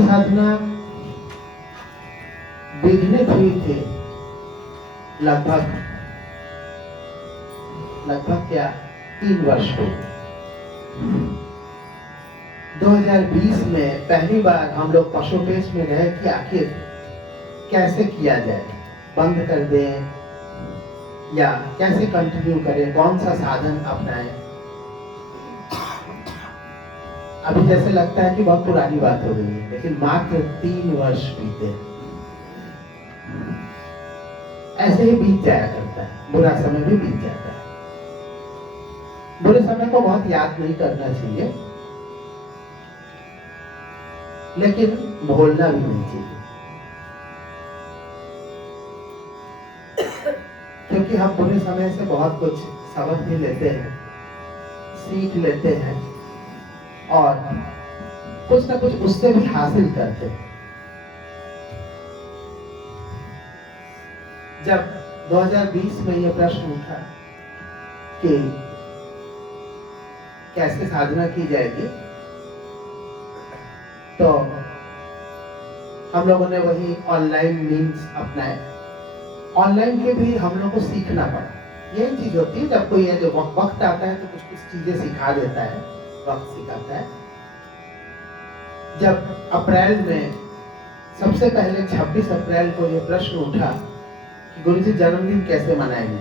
योग साधना विघ्नित हुई थी लगभग क्या 3 वर्ष हो। 2020 में पहली बार हम लोग पशुपेश में गए कि आखिर कैसे किया जाए, बंद कर दें या कैसे कंटिन्यू करें, कौन सा साधन अपनाएं। अभी जैसे लगता है कि बहुत पुरानी बात हो गई है, लेकिन मात्र 3 वर्ष बीते। ऐसे ही बीत जाया करता है, बुरा समय भी बीत जाता है। बुरे समय को बहुत याद नहीं करना चाहिए, लेकिन भूलना भी नहीं चाहिए, क्योंकि हम बुरे समय से बहुत कुछ सबक भी लेते हैं, सीख लेते हैं और कुछ ना कुछ उससे भी हासिल करते हैं। जब 2020 में यह प्रश्न उठा कि कैसे साधना की जाएगी, तो हम लोगों ने वही ऑनलाइन मीन्स अपनाए। ऑनलाइन के भी हम लोग को सीखना पड़ा। यही चीज होती है, जब कोई है जो वक्त आता है तो कुछ कुछ चीजें सिखा देता है, वक्त सिखाता है। जब अप्रैल में सबसे पहले 26 अप्रैल को यह प्रश्न उठा कि गुरुजी जन्मदिन कैसे मनाएंगे,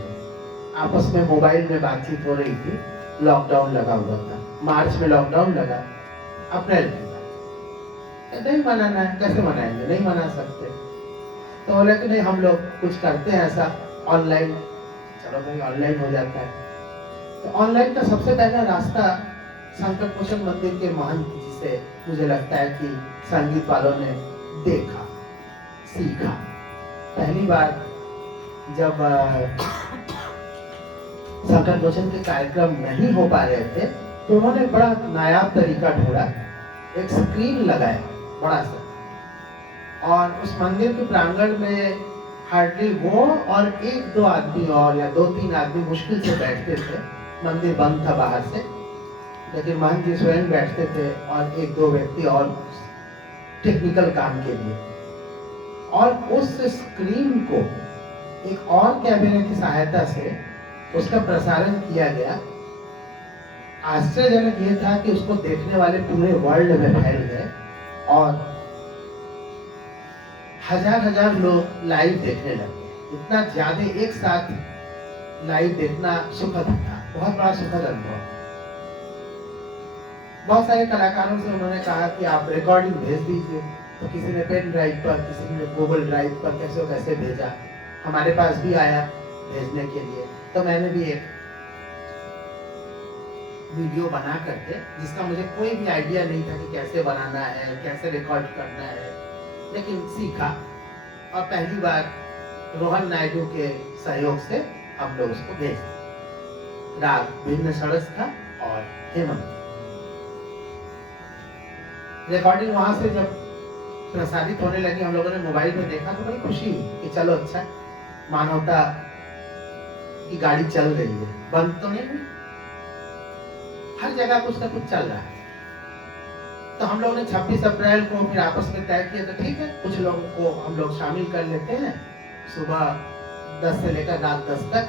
आपस में मोबाइल में बातचीत हो रही थी। लॉकडाउन लगा हुआ था, मार्च में लॉकडाउन लगा, अप्रैल की बात, नहीं मनाना है, कैसे मनाएंगे, नहीं मना सकते। तो बोले कि नहीं हम लोग कुछ करते हैं ऐसा ऑनलाइन। चलो भाई ऑनलाइन हो जाता है। तो ऑनलाइन का सबसे पहला रास्ता संकट मोचन मंदिर के महंत जी से मुझे लगता है कि संगीत वालों ने देखा, सीखा। पहली बार जब संकट मोचन के कार्यक्रम नहीं हो पा रहे थे तो उन्होंने बड़ा नायाब तरीका ढूंढा, एक स्क्रीन लगाया बड़ा सा, और उस मंदिर के प्रांगण में हार्डली वो और 1-2 आदमी और या 2-3 आदमी मुश्किल से बैठते थे। मंदिर बंद था बाहर से, लेकिन महंत जी स्वयं बैठते थे और 1-2 व्यक्ति और टेक्निकल काम के लिए। और उस स्क्रीन को एक और कैमरे की सहायता से उसका प्रसारण किया गया। आश्चर्यजनक ये था कि उसको देखने वाले पूरे वर्ल्ड में फैल गए और हजार लोग लाइव देखने लगे। इतना ज्यादा एक साथ लाइव देखना सुखद था, बहुत बड़ा सुखद अनुभव। बहुत सारे कलाकारों से उन्होंने कहा कि आप रिकॉर्डिंग भेज दीजिए, तो किसी ने पेन ड्राइव पर, किसी ने गूगल ड्राइव पर कैसे भेजा। हमारे पास भी आया भेजने के लिए, तो मैंने भी एक वीडियो बना करके, जिसका मुझे कोई भी आइडिया नहीं था कि कैसे बनाना है, कैसे रिकॉर्ड करना है, लेकिन सीखा। और पहली बार रोहन नायडू के सहयोग से हम लोग उसको भेजे। राग भिन्न षड्ज था और हेमंत। रिकॉर्डिंग वहां से जब प्रसारित होने लगी, हम लोगों ने मोबाइल में देखा तो बड़ी खुशी हुई कि चलो अच्छा, मानवता की गाड़ी चल रही है, बंद तो नहीं हुई, हर जगह कुछ ना कुछ चल रहा है। तो हम लोगों ने 26 अप्रैल को फिर आपस में तय किया, तो ठीक है कुछ लोगों को हम लोग शामिल कर लेते हैं। सुबह 10 से लेकर रात 10 तक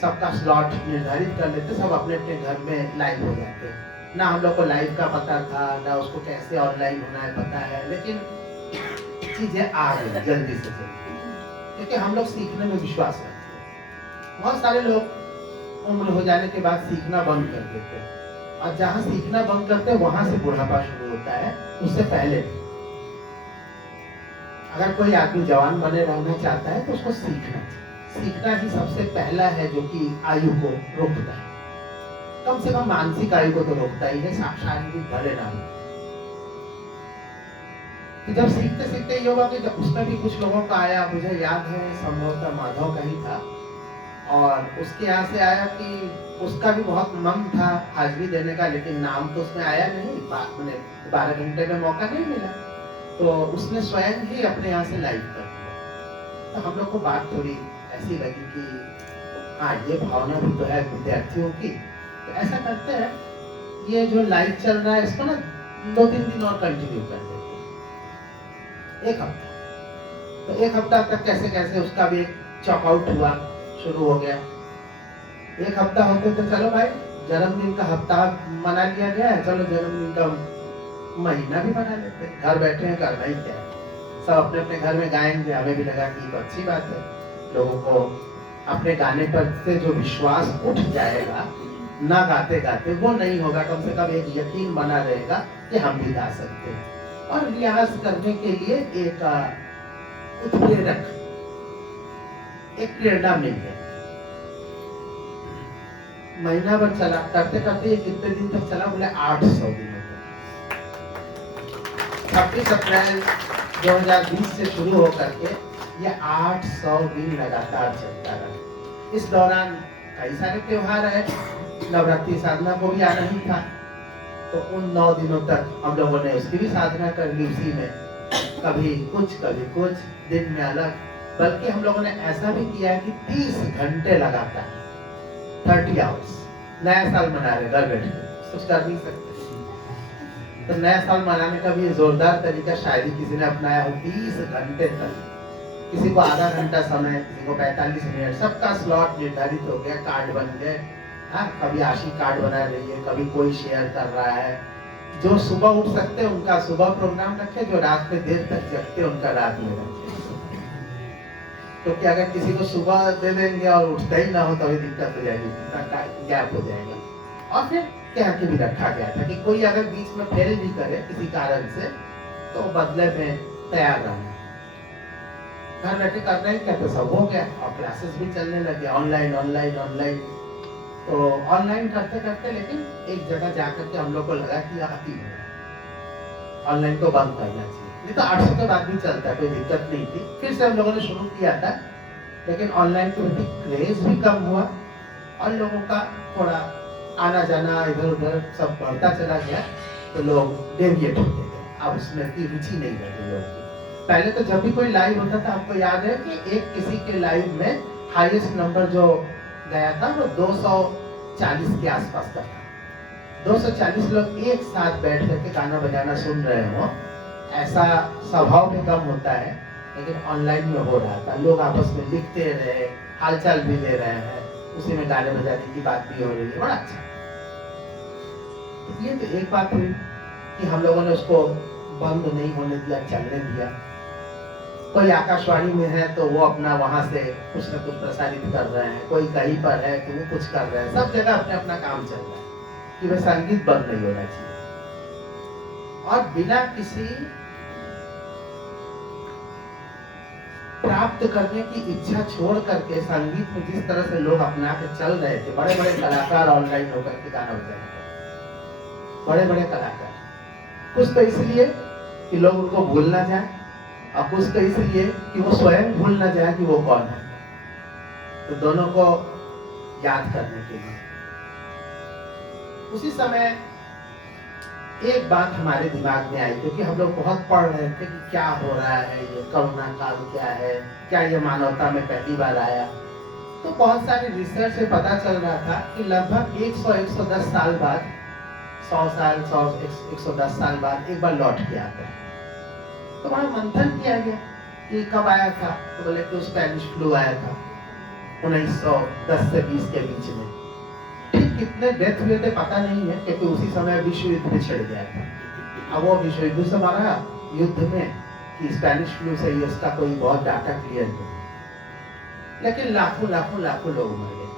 सबका स्लॉट निर्धारित कर लेते, सब अपने अपने घर में लाइव हो जाते हैं। ना हम लोग को लाइव का पता था, ना उसको कैसे ऑनलाइन होना है पता है, लेकिन चीजें आ गई जल्दी से जल्दी, क्योंकि हम लोग सीखने में विश्वास रखते हैं। बहुत सारे लोग उम्र हो जाने के बाद सीखना बंद कर देते हैं, और जहां सीखना बंद करते हैं वहां से बुढ़ापा शुरू होता है, उससे पहले। अगर कोई आदमी जवान बने रहना चाहता है तो उसको सीखना ही सबसे पहला है जो कि आयु को रोकता है। कम से कम मानसिक आयु को तो रोकता ही है, शारीरिक भले ना हो। तो जब सीखते सीखते ये हुआ कि जब उसमें भी कुछ लोगों का आया, मुझे याद है संभवतः माधव का ही था, और उसके यहाँ से आया कि उसका भी बहुत मन था हाजिरी देने का, लेकिन नाम तो उसमें आया नहीं, 12 घंटे में मौका नहीं मिला, तो उसने स्वयं ही अपने यहाँ से लाइव कर दिया। तो हम लोग को बात थोड़ी ऐसी लगी कि हाँ ये भावना भी तो है विद्यार्थियों की, तो ऐसा करते हैं, ये जो लाइव चल रहा है इसको ना 2-3 दिन और कंटिन्यू कर देते हैं। 1 हफ्ता। तो 1 हफ्ता तक कैसे कैसे उसका भी एक चॉकआउट हुआ, शुरू हो गया। 1 हफ्ता होते तो चलो भाई जन्मदिन का हफ्ता मना लिया गया है, चलो जन्मदिन का महीना भी मना लेते हैं, घर बैठे हैं, करना ही क्या है। सब अपने अपने घर में गाएंगे, हमें भी लगा कि तो अच्छी बात है, लोगों को अपने गाने पर से जो विश्वास उठ जाएगा ना गाते गाते वो नहीं होगा, कम से कम एक यकीन बना रहेगा कि हम भी गा सकते हैं। और रियाज करने के लिए एक उत्प्रेरक, एक प्रेरणा मिल गई। महीना भर चला, करते करते ये कितने दिन तक चला, बोले 800 दिनों तक। 26 अप्रैल 2020 से शुरू होकर के ये 800 दिन लगातार चलता रहा। इस दौरान कई सारे त्योहार आए, नवरात्रि साधना को भी आना ही था, तो उन 9 दिनों तक हम लोगों ने उसकी भी साधना कर ली उसी में, कभी कुछ दिन में अलग। बल्कि हम लोगों ने ऐसा भी किया है कि 30 घंटे लगातार 30 आवर्स नया साल मना रहे घर बैठे, कुछ कर नहीं सकते। तो नया साल मनाने का भी जोरदार तरीका शायद ही किसी ने अपनाया हो। 30 घंटे तक, किसी को आधा घंटा समय, किसी को 45 मिनट, सबका स्लॉट निर्धारित हो गया, कार्ड बन गए। हाँ, कभी आशी कार्ड बना रही है, कभी कोई शेयर कर रहा है। जो सुबह उठ सकते हैं उनका सुबह प्रोग्राम रखे, जो रात में देर तक जगते उनका रात में रखे। क्योंकि अगर किसी को सुबह दे देंगे और उठता ही ना हो तो भी दिक्कत हो जाएगी, गैप हो जाएगा। और फिर कह के भी रखा गया था कि कोई अगर बीच में फेल भी करे किसी कारण से तो बदले में तैयार रहना। घर बैठे करना ही क्या, तो सब हो गया और क्लासेस भी चलने लगे ऑनलाइन। तो ऑनलाइन करते करते लेकिन एक जगह जाकर के हम लोग को लगा कि अति हो रहा, ऑनलाइन को बंद करना चाहिए। नहीं तो 800 के बाद भी चलता है, कोई दिक्कत नहीं थी। फिर से हम लोगों ने शुरू किया था, लेकिन ऑनलाइन के प्रति क्रेज भी कम हुआ और लोगों का थोड़ा आना जाना इधर उधर सब बढ़ता चला गया, तो लोग डेविएट होते गए, अब उसमें इतनी रुचि नहीं रही लोगों की। पहले तो जब भी कोई लाइव होता था, आपको याद है कि एक किसी के लाइव में हाईएस्ट नंबर जो गया था वो 240 के आसपास का था। 240 लोग एक साथ बैठ करके गाना बजाना सुन रहे हो, ऐसा स्वभाव में कम होता है, लेकिन ऑनलाइन में हो रहा था। लोग आपस में लिखते रहे, हालचाल भी ले रहे हैं, उसी में गाने बजाने की बात भी हो रही है, बड़ा अच्छा। ये तो एक बात हुई कि हम लोगों ने उसको बंद नहीं होने दिया, चलने दिया। कोई आकाशवाणी में है तो वो अपना वहां से कुछ न कुछ प्रसारित कर रहे हैं, कोई कहीं पर है तो वो कुछ कर रहे हैं, सब जगह अपने अपना काम चल रहा है कि वह संगीत बंद नहीं होना चाहिए। और बिना किसी प्राप्त करने की इच्छा छोड़ करके संगीत में जिस तरह से लोग अपना के चल रहे थे, बड़े बड़े कलाकार ऑनलाइन होकर के गाना बजा रहे थे, बड़े बड़े कलाकार। कुछ तो इसलिए कि लोग उनको भूल ना जाए, और कुछ तो इसलिए कि वो स्वयं भूल ना जाए कि वो कौन है। तो दोनों को याद करने के लिए उसी समय एक बात हमारे दिमाग में आई, क्योंकि हम लोग बहुत पढ़ रहे थे कि क्या हो रहा है, ये कोरोना काल क्या है, क्या ये मानवता में पहली बार आया। तो बहुत सारे रिसर्च से पता चल रहा था कि लगभग 100-110 साल बाद, 100 साल 110 साल बाद एक बार लौट के आता है। तो वहां मंथन किया गया कि कब आया था, तो बोले कि स्पेनिश फ्लू आया था 1910 से 20 के बीच में। ठीक कितने डेथ हुए थे पता नहीं है, क्योंकि उसी समय विश्व युद्ध भी छिड़ गया था। अब वो विश्व युद्ध से मारा युद्ध में कि स्पेनिश फ्लू से इसका कोई बहुत डाटा क्लियर नहीं, लेकिन लाखों लोग मर गए,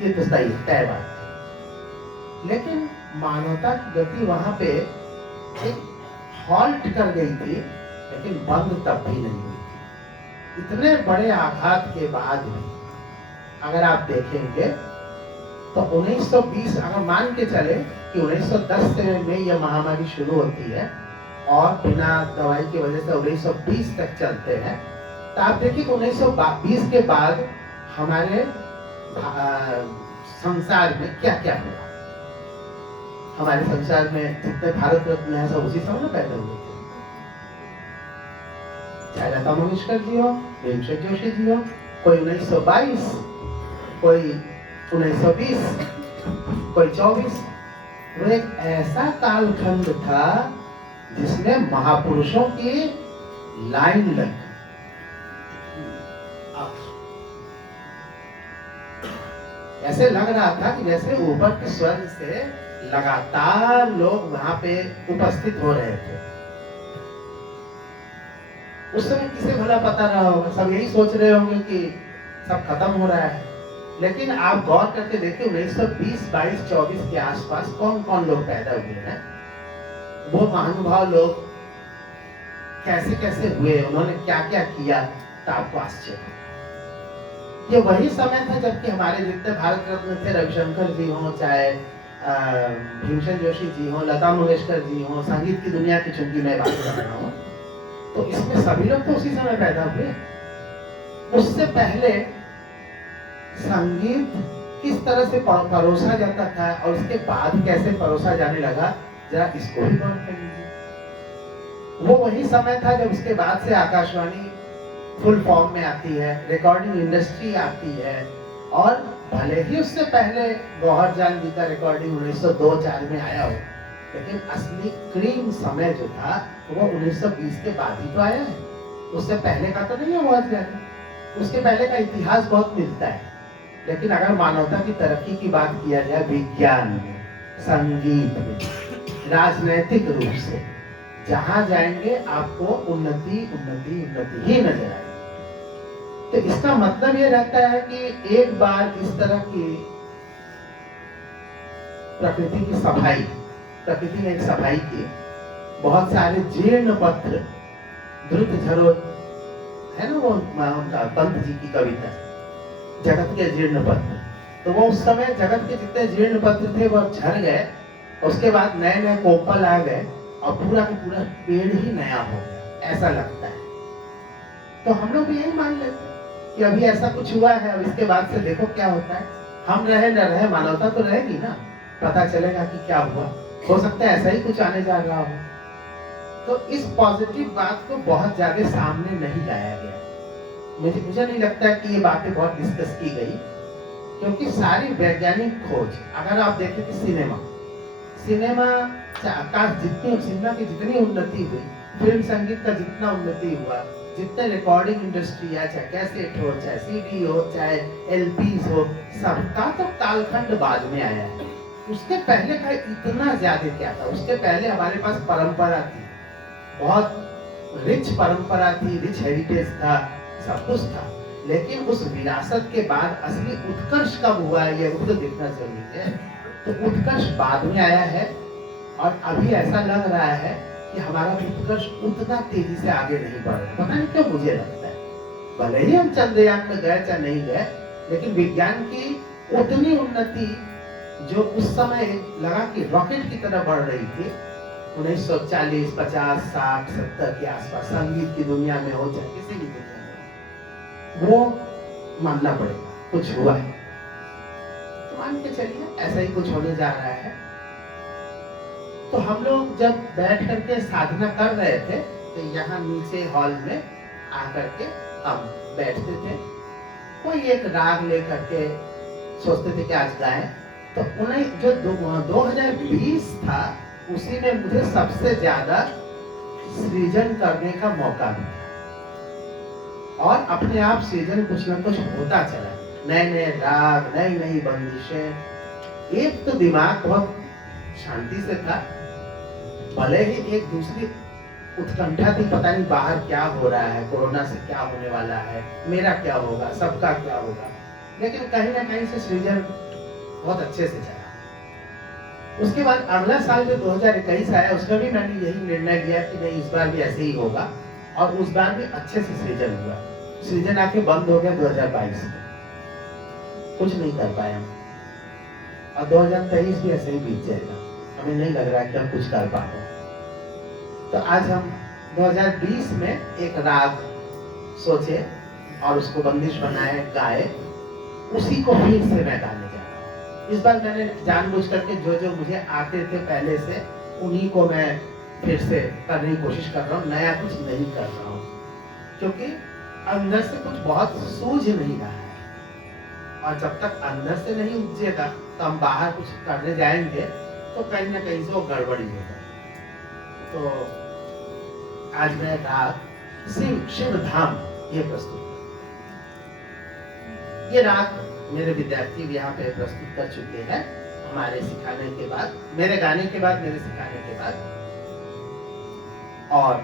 ये तो सही तय बात है। लेकिन मानवता की गति वहां पे एक हॉल्ट कर गई थी, लेकिन बंद तब भी नहीं हुई थी। इतने बड़े आघात के बाद भी अगर आप देखेंगे तो 1920, अगर मान के चले कि 1910 से में यह महामारी शुरू होती है और बिना दवाई की वजह से 1920 तक चलते हैं, तो आप देखिए कि 1920 के बाद हमारे संसार में क्या क्या हुआ। हमारे संसार में जितने भारत रत्न है सब उसी समय पैदा हुए थे, चाहे लता मंगेशकर जी हो, भीमसेन जोशी जी हो, कोई 1922, कोई 1920, कोई 24। वो एक ऐसा कालखंड था जिसमें महापुरुषों की लाइन लग गई। अब ऐसे लग रहा था कि जैसे ऊपर के स्वर्ग से लगातार लोग वहां पे उपस्थित हो रहे थे। उस समय किसे भला पता रहा होगा, सब यही सोच रहे होंगे कि सब खत्म हो रहा है। लेकिन आप गौर करके देखिए 1920, 22, 24 के आसपास कौन कौन लोग पैदा हुए हैं, वो महानुभाव लोग कैसे कैसे हुए, उन्होंने क्या क्या किया, तो आपको आश्चर्य होगा। ये वही समय था जबकि हमारे जितने भारत रत्न थे, रविशंकर जी हों, चाहे भीमसेन जोशी जी हों, लता मंगेशकर जी हों, संगीत की दुनिया की चूंकि मैं बात कर रहा हूँ, तो इसमें सभी लोग तो उसी समय पैदा हुए। उससे पहले संगीत किस तरह से परोसा जाता था और उसके बाद कैसे परोसा जाने लगा, जरा इसको भी गौर कर लीजिए। वो वही समय था जब उसके बाद से आकाशवाणी फुल फॉर्म में आती है, रिकॉर्डिंग इंडस्ट्री आती है, और भले ही उससे पहले गौहर जान जी का रिकॉर्डिंग 1902-4 में आया हो, लेकिन असली क्रीम समय जो था वो 1920 के बाद ही तो आया है। उससे पहले का तो नहीं है बहुत ज्यादा, उसके पहले का इतिहास बहुत मिलता है। लेकिन अगर मानवता की तरक्की की बात किया जाए, विज्ञान में, संगीत में, राजनैतिक रूप से जहां जाएंगे आपको उन्नति उन्नति उन्नति ही नजर आएगी। तो इसका मतलब ये रहता है कि एक बार इस तरह की प्रकृति की सफाई, प्रकृति ने एक सफाई की, बहुत सारे जीर्ण पत्र, द्रुत झरो, है ना वो उनका पंत जी की कविता, जगत के जीर्ण पत्र, तो वो उस समय जगत के जितने जीर्ण पत्र थे वो झड़ गए, उसके बाद नए नए कोपल आ गए और पूरा का पूरा पेड़ ही नया हो गया, ऐसा लगता है। तो हम लोग भी यही मान लेते हैं कि अभी ऐसा कुछ हुआ है, अब इसके बाद से देखो क्या होता है। हम रहे न रहे, मानवता तो रहेगी ना, पता चलेगा कि क्या हुआ। हो सकता है ऐसा ही कुछ आने जा रहा हो। तो इस पॉजिटिव बात को बहुत ज्यादा सामने नहीं लाया गया। मुझे नहीं लगता कि ये बातें बहुत डिस्कस की गई, क्योंकि सारी वैज्ञानिक खोज, अगर आप देखें कि सिनेमा की जितनी उन्नति हुई, फिल्म संगीत का जितना उन्नति हुआ, जितने रिकॉर्डिंग इंडस्ट्री है, चाहे कैसेट हो, चाहे सीडी हो, चाहे एलपीज हो, सबका तो कालखंड बाद में आया है। उसके पहले का इतना ज्यादा क्या था, उसके पहले हमारे पास परंपरा थी, बहुत रिच परंपरा थी, रिच हेरिटेज था, सब कुछ था। लेकिन उस विरासत के बाद असली उत्कर्ष कब हुआ है ये तो देखना जरूरी है। तो उत्कर्ष बाद में आया है, और अभी ऐसा लग रहा है कि हमारा उत्कर्ष उतना तेजी से आगे नहीं बढ़ रहा है। पता नहीं क्यों मुझे लगता है, भले ही हम चंद्रयान में गए चाहे नहीं गए, लेकिन विज्ञान की उतनी उन्नति जो उस समय लगा कि रॉकेट की तरह बढ़ रही थी 1940, 50, 60, 70 के आसपास, संगीत की दुनिया में हो चाहे किसी भी दुनिया में, वो मानना पड़ेगा कुछ हुआ है। तो मान के चलिए ऐसा ही कुछ होने जा रहा है। तो हम लोग जब बैठ करके साधना कर रहे थे, तो यहाँ नीचे हॉल में आकर के हम बैठते थे, कोई एक राग लेकर के सोचते थे कि आज गाएं। तो उन्हें जो 2020 था, उसी में मुझे सबसे ज्यादा सृजन करने का मौका मिला, और अपने आप सृजन कुछ न कुछ होता चला, नए नए राग, नई नई बंदिशें। एक तो दिमाग बहुत शांति से था, भले ही एक दूसरी उत्कंठा थी, पता नहीं बाहर क्या हो रहा है, कोरोना से क्या होने वाला है, मेरा क्या होगा, सबका क्या होगा, लेकिन कहीं ना कहीं से सृजन बहुत अच्छे से चला। उसके बाद अगला साल जो 2021 आया, उसमें भी मैंने यही निर्णय लिया कि नहीं, इस बार भी ऐसे ही होगा, और उस बार भी अच्छे से सृजन हुआ। सृजन आके बंद हो गया 2022 में, कुछ नहीं कर पाए हम, और 2023 भी ऐसे ही बीत जाएगा, हमें नहीं लग रहा है कि हम कुछ कर पाए। तो आज हम 2020 में एक राग सोचे और उसको बंदिश बनाए, गाए, उसी को फिर से मैं गाने जा रहा हूँ। इस बार मैंने जानबूझ करके जो मुझे आते थे पहले से, उन्हीं को मैं फिर से करने की कोशिश कर रहा हूँ, नया कुछ नहीं कर रहा हूँ, क्योंकि अंदर से कुछ बहुत सूझ नहीं रहा है, और जब तक अंदर से नहीं उपजेगा तो हम बाहर कुछ करने जाएंगे तो कहीं ना कहीं से वो गड़बड़ी होगा। तो आज मैं राग शिव धाम ये प्रस्तुत। ये राग मेरे विद्यार्थी यहाँ पे प्रस्तुत कर चुके हैं हमारे सिखाने के बाद, मेरे गाने के बाद, मेरे सिखाने के बाद। और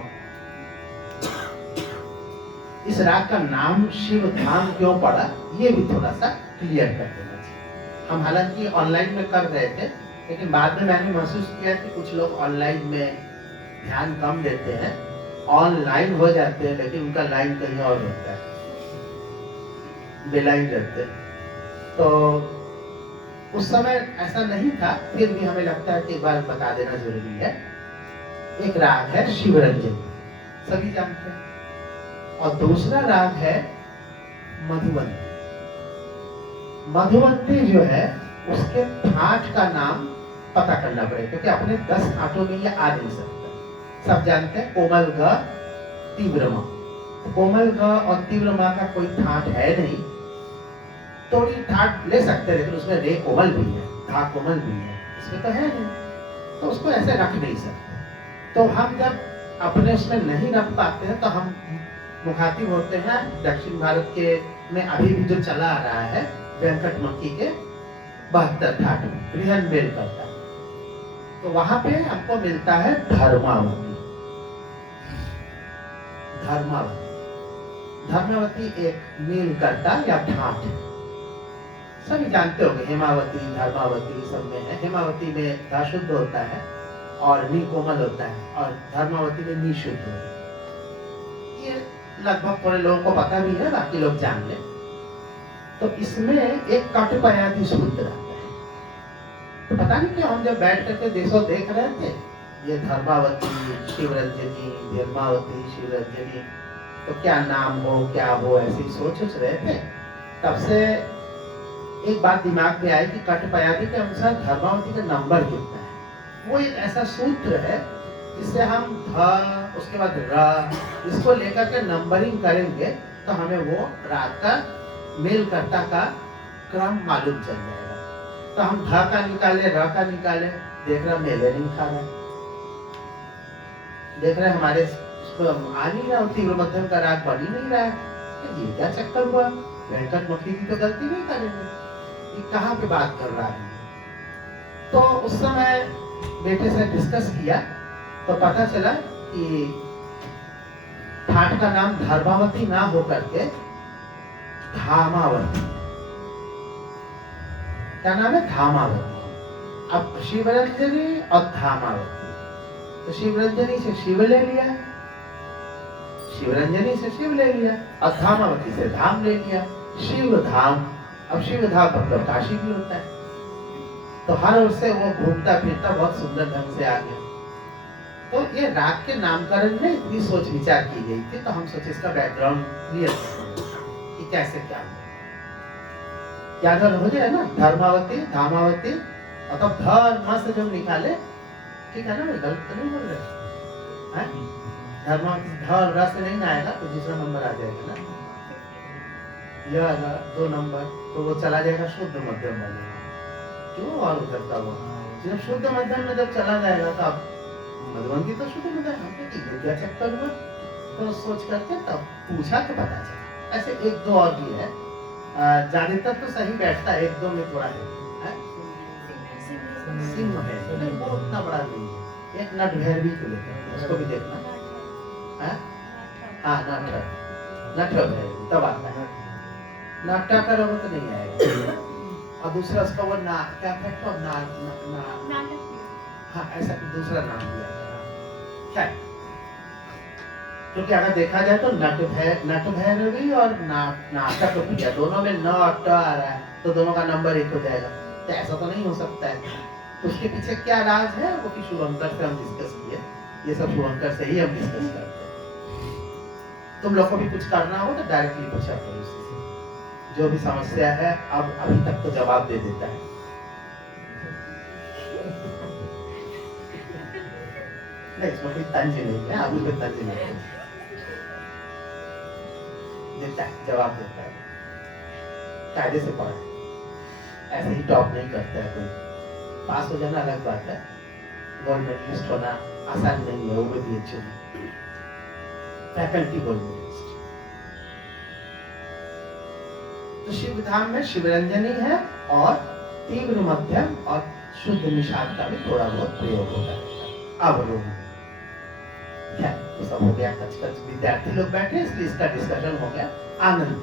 इस राग का नाम शिव धाम क्यों पड़ा ये भी थोड़ा सा क्लियर कर देना चाहिए। हम हालांकि ऑनलाइन में कर रहे थे, लेकिन बाद में मैंने महसूस किया कि कुछ लोग ऑनलाइन में ध्यान कम देते हैं, ऑनलाइन हो जाते हैं लेकिन उनका लाइन कहीं और होता है, बेलाइन रहते हैं। तो उस समय ऐसा नहीं था, फिर भी हमें लगता है कि एक बार बता देना जरूरी है। एक राग है शिवरंजनी, सभी जानते हैं, और दूसरा राग है मधुवंती। मधुवंती जो है उसके ठाठ का नाम पता करना पड़ेगा, क्योंकि अपने 10 ठाठों में ये आ नहीं सकता। सब जानते हैं कोमल ग तीव्र म, कोमल ग और तीव्र म का कोई ठाठ है नहीं। थोड़ी ठाठ ले सकते हैं लेकिन उसमें रे कोमल भी है, धा कोमल भी है, इसमें तो है नहीं, तो उसको ऐसे रख नहीं सकते। तो हम जब अपने उसमें नहीं रख पाते हैं तो हम मुखातिब होते हैं दक्षिण भारत के में अभी भी जो चला आ रहा है वेंकट मक्खी के 72 ठाठ में बृहन मेल करता है, तो वहां पे आपको मिलता है धर्मावती। धर्मावती धर्मावती एक नील करता या ठाठ, सभी जानते होंगे। हेमावती धर्मावती सब में है। हेमावती में धा शुद्ध होता है और नी कोमल होता है, और धर्मावती में नी शुद्ध होता है। ये लगभग थोड़े लोगों को पता भी है, बाकी लोग जान ले। तो इसमें एक कटपयादि सूत्र आता है। तो पता नहीं क्यों हम जब बैठ करके देशों देख रहे थे ये धर्मावती शिवरंजनी, धर्मावती शिवरंजनी, तो क्या नाम हो क्या हो ऐसे सोच रहे थे। तब से एक बात दिमाग में आई कि कटपयादि के अनुसार धर्मावती का नंबर कितना है। वो एक ऐसा सूत्र है जिससे हम ध उसके बाद र इसको लेकर के नंबरिंग करेंगे तो हमें वो राग का मेल कर्ता का क्रम मालूम चल जाएगा। तो हम ध का निकाले, र का निकाले, देख रहे मेले नहीं खा रहे, देख रहे हमारे आ नहीं रहा, तीव्र मध्यम का राग बन ही नहीं रहा है। ये क्या चक्कर हुआ, वेंकट मक्खी की तो गलती नहीं करेंगे, ये कहाँ पे बात कर रहा है। तो उस समय बेटे से डिस्कस किया तो पता चला कि ठाठ का नाम धर्मावती ना हो करके धामावती, क्या नाम है, धामावती। अब शिवरंजनी और धामावती, तो शिवरंजनी से शिव ले लिया, शिवरंजनी से शिव ले लिया, और धामावती से धाम ले लिया, शिव धाम। अब शिव धाम मतलब काशी भी होता है, तो हर ओर से वो घूमता फिरता बहुत सुंदर ढंग से आ गया। तो ये राग के नामकरण में इतनी सोच विचार की गई थी, तो हम सोचे इसका बैकग्राउंड क्लियर कि कैसे क्या याद हो जाए ना। धर्मावती धामावती, और तब धर्म से जब निकाले, ठीक है ना, मैं गलत तो नहीं बोल रहे हैं। धर्मावती धर्म रस नहीं आएगा तो दूसरा नंबर आ जाएगा ना, यह 2 नंबर, तो वो चला जाएगा शुद्ध मध्यम वाले, क्यों और उधर का वो जब शुद्ध मध्यम में जब चला जाएगा तब मधुवंती तो शुद्ध मध्यम, हमने क्या चक्कर हुआ। तो सोच करके तब पूछा तो पता चला। ऐसे 1-2 और भी है, ज्यादातर तो सही बैठता है, 1-2 में थोड़ा है। सिंह है नहीं, वो उतना बड़ा नहीं है। एक नटभैरवी को लेकर उसको भी देखना है। हाँ नटभैरवी तब आता है, नाट्या करोगे तो नहीं आएगा। और दूसरा उसका वो ना क्या था, तो हाँ ऐसा दूसरा नाम दिया है। क्योंकि अगर देखा जाए तो नटभैरवी और नाटक भी दोनों में न और ट आ रहा है, तो दोनों का नंबर 1 हो जाएगा। तो ऐसा तो नहीं हो सकता है। तो उसके पीछे क्या राज है वो कि शुभंकर से हम डिस्कस किए, ये सब शुभंकर से ही हम डिस्कस करते हैं। तुम लोग को भी कुछ करना हो तो डायरेक्टली पूछा करो उससे, जो भी समस्या है। अब अभी तक तो जवाब दे देता है। नहीं इसमें कोई तंज नहीं है, अभी कोई तंज नहीं है, देता है जवाब देता है, कायदे से पढ़ा है, ऐसे ही टॉप नहीं करता है कोई। पास हो जाना अलग बात है, गवर्नमेंट लिस्ट होना आसान नहीं है, वो भी अच्छी नहीं। फैकल्टी बोलते हैं। तो शिव धाम में शिवरंजनी है और तीव्र मध्यम और शुद्ध निषाद का भी थोड़ा बहुत प्रयोग होता है। अब लोग तो सब हो गया, कच कच विद्यार्थी लोग बैठे इसलिए इसका डिस्कशन हो गया, आनंद